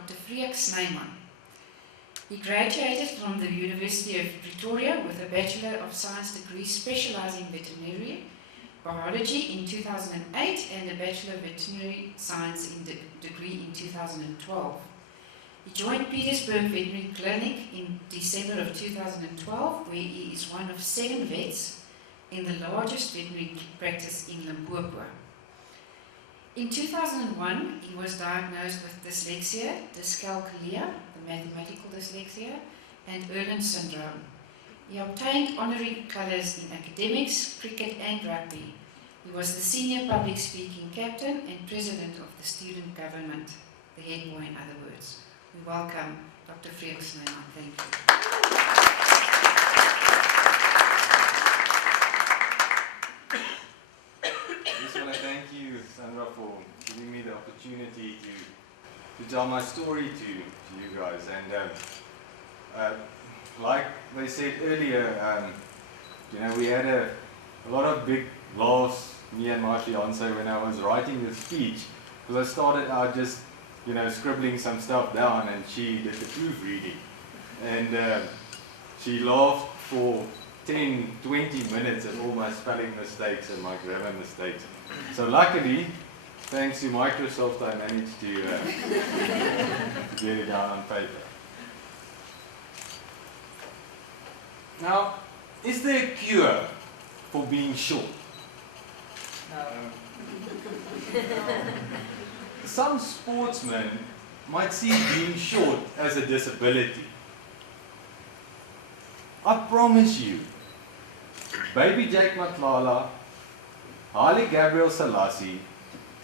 Dr. Freek Snyman. He graduated from the University of Pretoria with a Bachelor of Science degree specializing in veterinary biology in 2008 and a Bachelor of Veterinary Science degree in 2012. He joined Petersburg Veterinary Clinic in December of 2012, where he is one of 7 vets in the largest veterinary practice in Limpopo. In 2001, he was diagnosed with dyslexia, dyscalculia, the mathematical dyslexia, and Irlen syndrome. He obtained honorary colours in academics, cricket and rugby. He was the senior public speaking captain and president of the student government, the head boy in other words. We welcome Dr. Freek Snyman. Thank you. I just want to thank you, Sandra, for giving me the opportunity to tell my story to you guys. And like they said earlier, we had a lot of big laughs, me and my fiance, when I was writing the speech, because I started out just scribbling some stuff down, and she did the proofreading, and she laughed for 10, 20 minutes at all my spelling mistakes and my grammar mistakes. So luckily, thanks to Microsoft, I managed to get it down on paper. Now, is there a cure for being short? No. Some sportsmen might see being short as a disability. I promise you, Baby Jake Matlala, Haile Gabriel Selassie,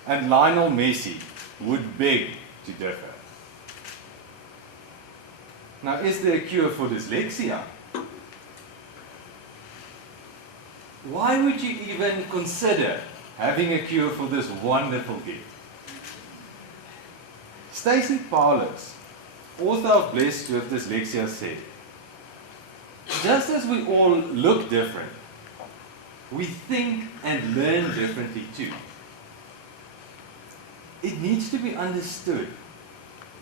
and Lionel Messi would beg to differ. Now, is there a cure for dyslexia? Why would you even consider having a cure for this wonderful gift? Stacey Paulus, author of Blessed with Dyslexia, said, just as we all look different, we think and learn differently too. It needs to be understood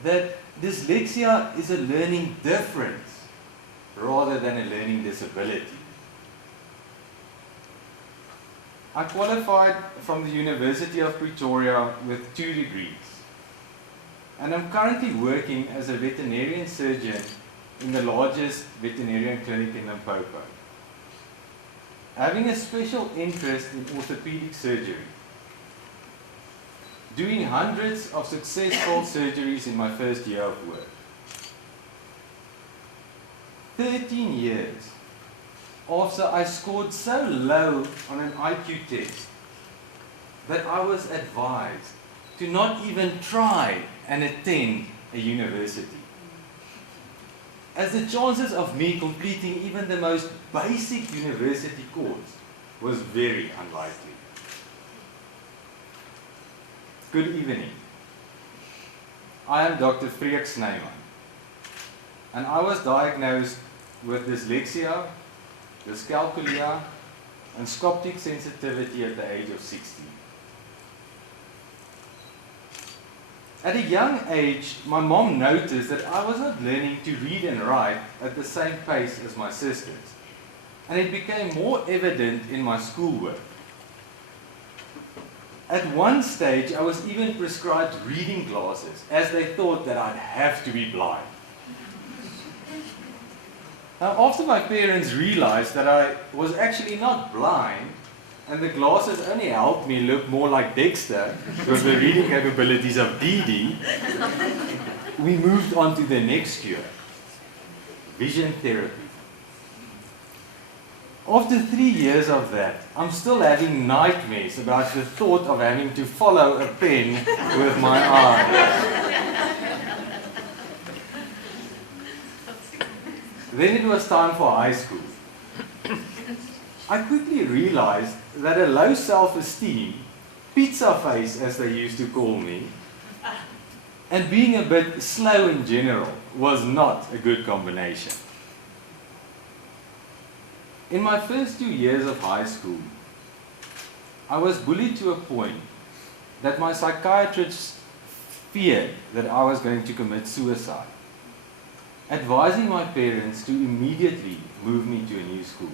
that dyslexia is a learning difference rather than a learning disability. I qualified from the University of Pretoria with 2 degrees, and I'm currently working as a veterinarian surgeon in the largest veterinarian clinic in Limpopo, having a special interest in orthopedic surgery, doing hundreds of successful surgeries in my first year of work. 13 years after I scored so low on an IQ test that I was advised to not even try and attend a university, as the chances of me completing even the most basic university course was very unlikely. Good evening. I am Dr. Freek Snyman, and I was diagnosed with dyslexia, dyscalculia, and scoptic sensitivity at the age of 16. At a young age, my mom noticed that I was not learning to read and write at the same pace as my sisters, and it became more evident in my schoolwork. At one stage, I was even prescribed reading glasses, as they thought that I'd have to be blind. Now, after my parents realized that I was actually not blind, and the glasses only helped me look more like Dexter with the reading capabilities of Dee, we moved on to the next cure, vision therapy. After 3 years of that, I'm still having nightmares about the thought of having to follow a pen with my eye. Then it was time for high school. I quickly realized that a low self-esteem, pizza face as they used to call me, and being a bit slow in general was not a good combination. In my first 2 years of high school, I was bullied to a point that my psychiatrist feared that I was going to commit suicide, advising my parents to immediately move me to a new school.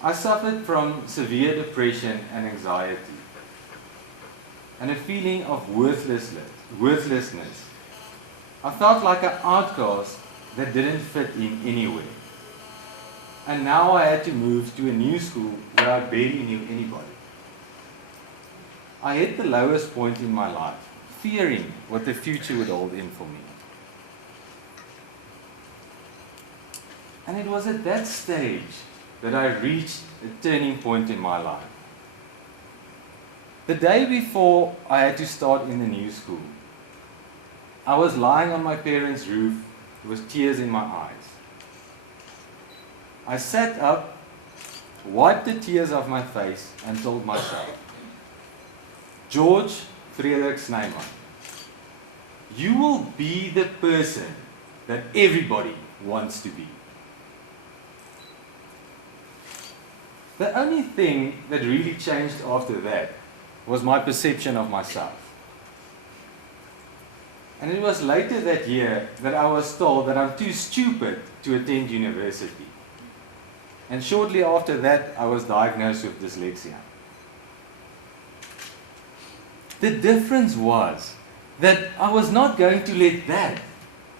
I suffered from severe depression and anxiety, and a feeling of worthlessness. I felt like an outcast that didn't fit in anywhere. And now I had to move to a new school where I barely knew anybody. I hit the lowest point in my life, fearing what the future would hold in for me. And it was at that stage that I reached a turning point in my life. The day before I had to start in the new school, I was lying on my parents' roof with tears in my eyes. I sat up, wiped the tears off my face, and told myself, George Freek Snyman, you will be the person that everybody wants to be. The only thing that really changed after that was my perception of myself. And it was later that year that I was told that I'm too stupid to attend university. And shortly after that, I was diagnosed with dyslexia. The difference was that I was not going to let that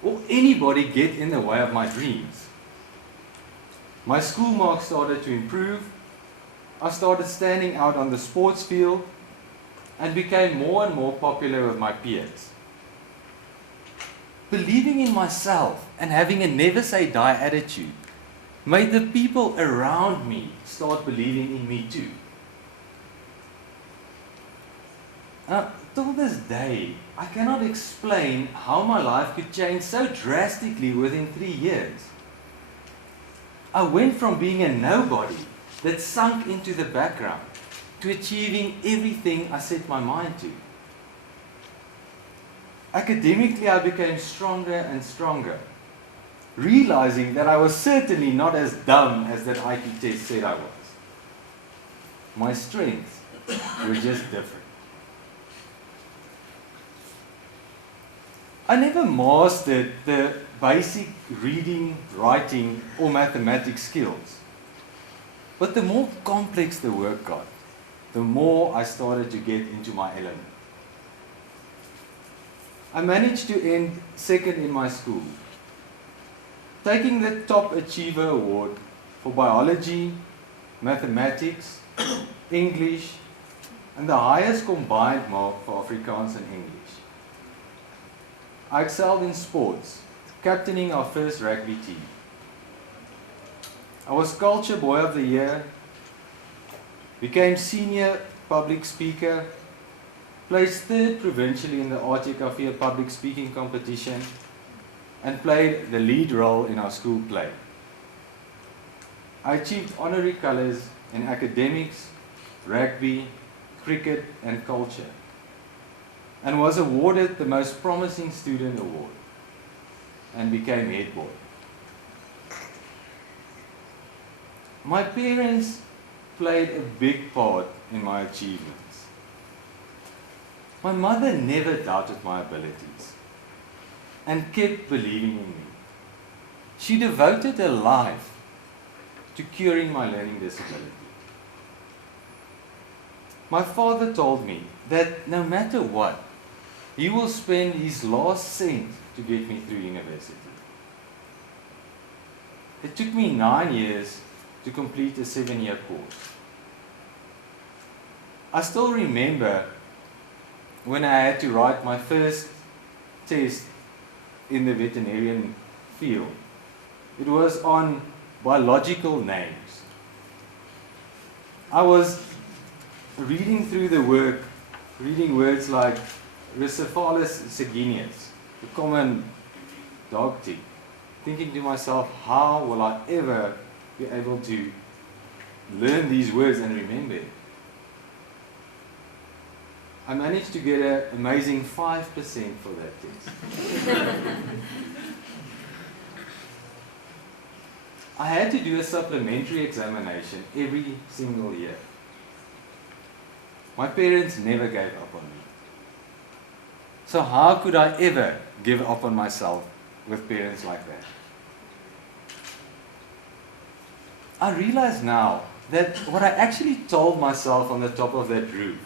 or anybody get in the way of my dreams. My school marks started to improve. I started standing out on the sports field and became more and more popular with my peers. Believing in myself and having a never say die attitude made the people around me start believing in me too. Now, till this day, I cannot explain how my life could change so drastically within 3 years. I went from being a nobody that sunk into the background to achieving everything I set my mind to. Academically, I became stronger and stronger, realizing that I was certainly not as dumb as that IQ test said I was. My strengths were just different. I never mastered the basic reading, writing, or mathematics skills. But the more complex the work got, the more I started to get into my element. I managed to end second in my school, taking the Top Achiever Award for biology, mathematics, English, and the highest combined mark for Afrikaans and English. I excelled in sports, captaining our first rugby team. I was Culture Boy of the Year, became senior public speaker, placed third provincially in the RTKV public speaking competition, and played the lead role in our school play. I achieved honorary colours in academics, rugby, cricket, and culture, and was awarded the Most Promising Student Award, and became head boy. My parents played a big part in my achievements. My mother never doubted my abilities and kept believing in me. She devoted her life to curing my learning disability. My father told me that no matter what, he will spend his last cent to get me through university. It took me 9 years to complete a 7-year course. I still remember when I had to write my first test in the veterinarian field. It was on biological names. I was reading through the work, reading words like Rhizophilus sagenius, the common dog tick, thinking to myself, how will I ever be able to learn these words and remember it? I managed to get an amazing 5% for that test. I had to do a supplementary examination every single year. My parents never gave up on me. So how could I ever give up on myself with parents like that? I realize now that what I actually told myself on the top of that roof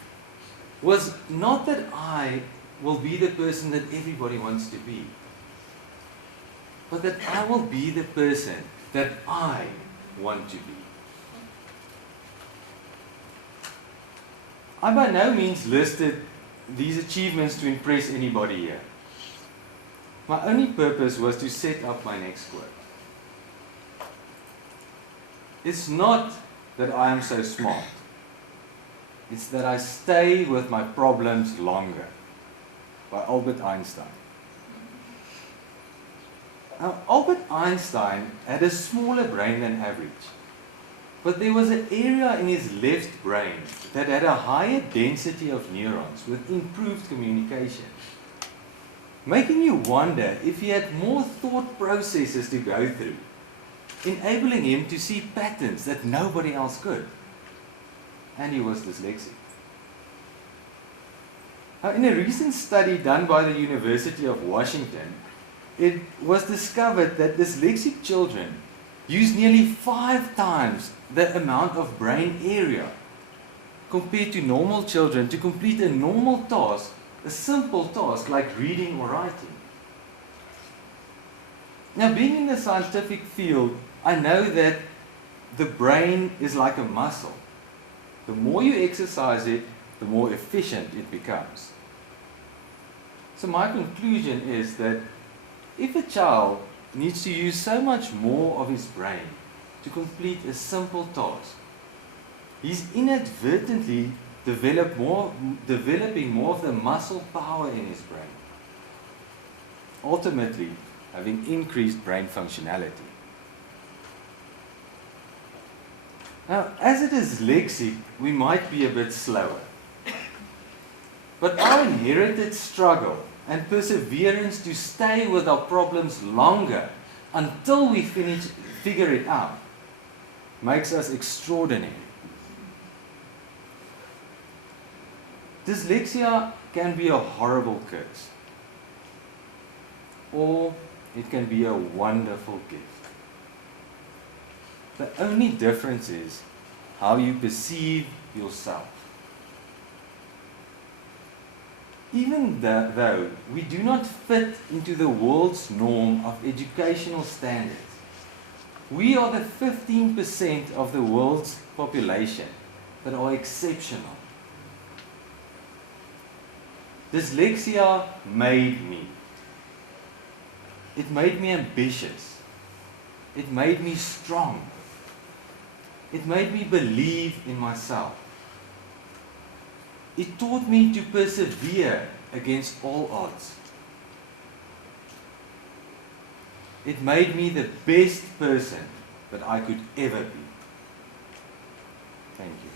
was not that I will be the person that everybody wants to be, but that I will be the person that I want to be. I by no means listed these achievements to impress anybody here. My only purpose was to set up my next quote. It's not that I am so smart. It's that I stay with my problems longer. By Albert Einstein. Now, Albert Einstein had a smaller brain than average, but there was an area in his left brain that had a higher density of neurons with improved communication, making you wonder if he had more thought processes to go through, enabling him to see patterns that nobody else could. And he was dyslexic. Now, in a recent study done by the University of Washington, it was discovered that dyslexic children use nearly 5 times the amount of brain area compared to normal children to complete a normal task, a simple task like reading or writing. Now, being in the scientific field, I know that the brain is like a muscle. The more you exercise it, the more efficient it becomes. So my conclusion is that if a child needs to use so much more of his brain to complete a simple task, he's inadvertently developing more of the muscle power in his brain, ultimately having increased brain functionality. Now, as a dyslexic, we might be a bit slower. But our inherited struggle and perseverance to stay with our problems longer until we figure it out makes us extraordinary. Dyslexia can be a horrible curse, or it can be a wonderful gift. The only difference is how you perceive yourself. Even though we do not fit into the world's norm of educational standards, we are the 15% of the world's population that are exceptional. Dyslexia made me. It made me ambitious. It made me strong. It made me believe in myself. It taught me to persevere against all odds. It made me the best person that I could ever be. Thank you.